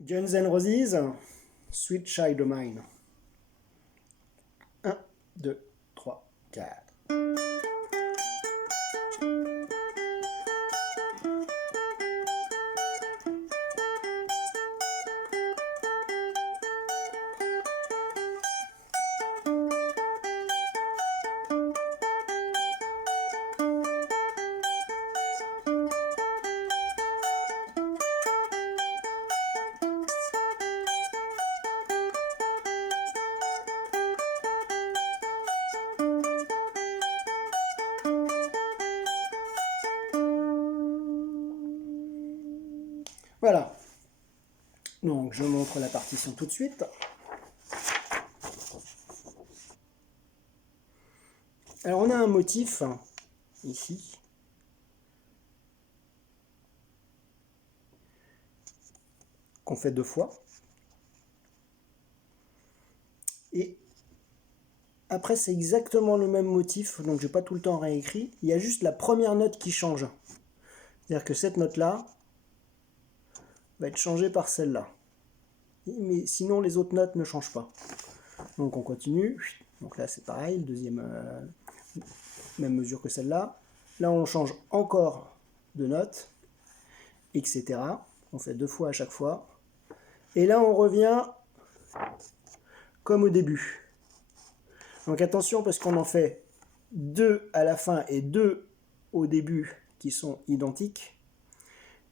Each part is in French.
Guns N' Roses, Sweet Child of Mine. 1, 2, 3, 4. Voilà. Donc je montre la partition tout de suite. Alors on a un motif ici. Qu'on fait 2 fois. Et après c'est exactement le même motif, donc je n'ai pas tout le temps réécrit. Il y a juste la première note qui change. C'est-à-dire que cette note-là va être changée par celle-là. Mais sinon les autres notes ne changent pas. Donc on continue. Donc là c'est pareil, deuxième, même mesure que celle-là. Là on change encore de note, etc. On fait 2 fois à chaque fois. Et là on revient comme au début. Donc attention parce qu'on en fait 2 à la fin et 2 au début qui sont identiques.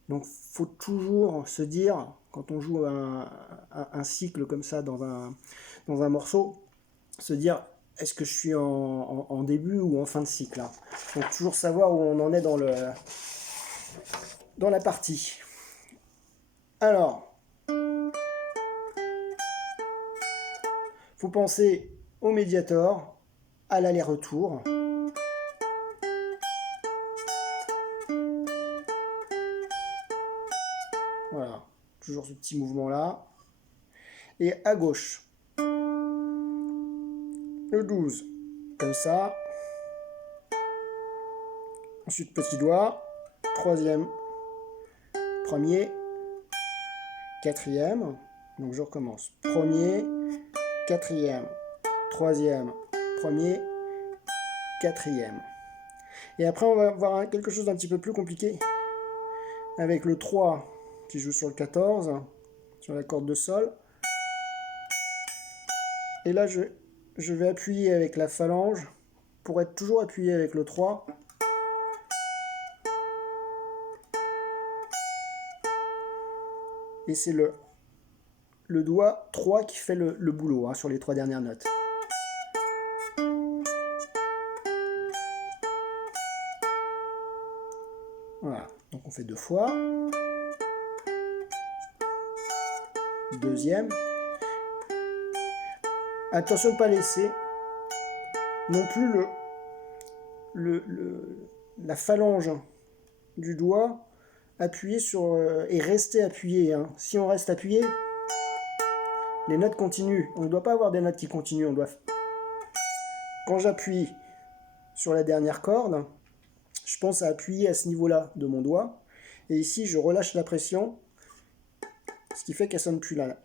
Donc il faut toujours se dire, quand on joue un cycle comme ça dans un morceau, se dire est-ce que je suis en début ou en fin de cycle. Donc toujours savoir où on en est dans la partie. Alors, faut penser au médiator, à l'aller-retour. Voilà, toujours ce petit mouvement-là. Et à gauche, le 12, comme ça. Ensuite, petit doigt, troisième, premier, quatrième. Donc je recommence. Premier, quatrième, troisième, premier, quatrième. Et après, on va voir quelque chose d'un petit peu plus compliqué. Avec le 3 qui joue sur le 14, sur la corde de sol. Et là, je vais appuyer avec la phalange pour être toujours appuyé avec le 3. Et c'est le doigt 3 qui fait le boulot sur les 3 dernières notes. Voilà, donc on fait 2 fois. Deuxième. Attention de ne pas laisser non plus la phalange du doigt appuyer sur et rester appuyé. Si on reste appuyé, les notes continuent. On ne doit pas avoir des notes qui continuent. Quand j'appuie sur la dernière corde, je pense à appuyer à ce niveau-là de mon doigt. Et ici, je relâche la pression, ce qui fait qu'elle sonne plus là.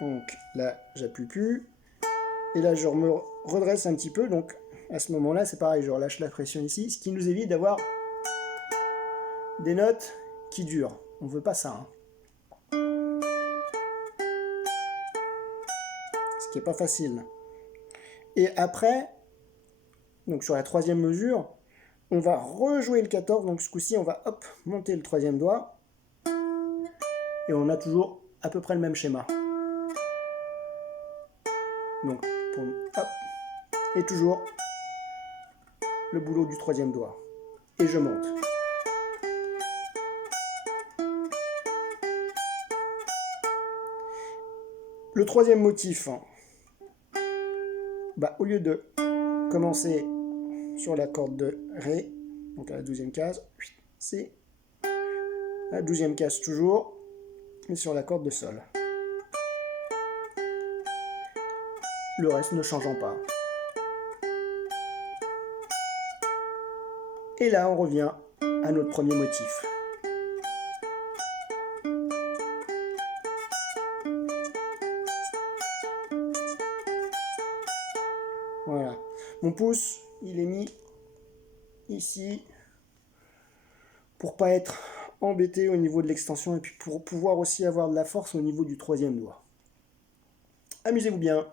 Donc là, j'appuie plus. Et là, je me redresse un petit peu. Donc à ce moment-là, c'est pareil, je relâche la pression ici, ce qui nous évite d'avoir des notes qui durent. On ne veut pas ça. Ce qui n'est pas facile. Et après, donc sur la troisième mesure, on va rejouer le 14. Donc ce coup-ci, on va monter le troisième doigt. Et on a toujours à peu près le même schéma. Donc, et toujours le boulot du troisième doigt. Et je monte. Le troisième motif, au lieu de commencer sur la corde de Ré, donc à la 12e case, c'est la 12e case toujours, et sur la corde de Sol. Le reste ne changeant pas. Et là, on revient à notre premier motif. Voilà. Mon pouce, il est mis ici pour pas être embêté au niveau de l'extension et puis pour pouvoir aussi avoir de la force au niveau du troisième doigt. Amusez-vous bien.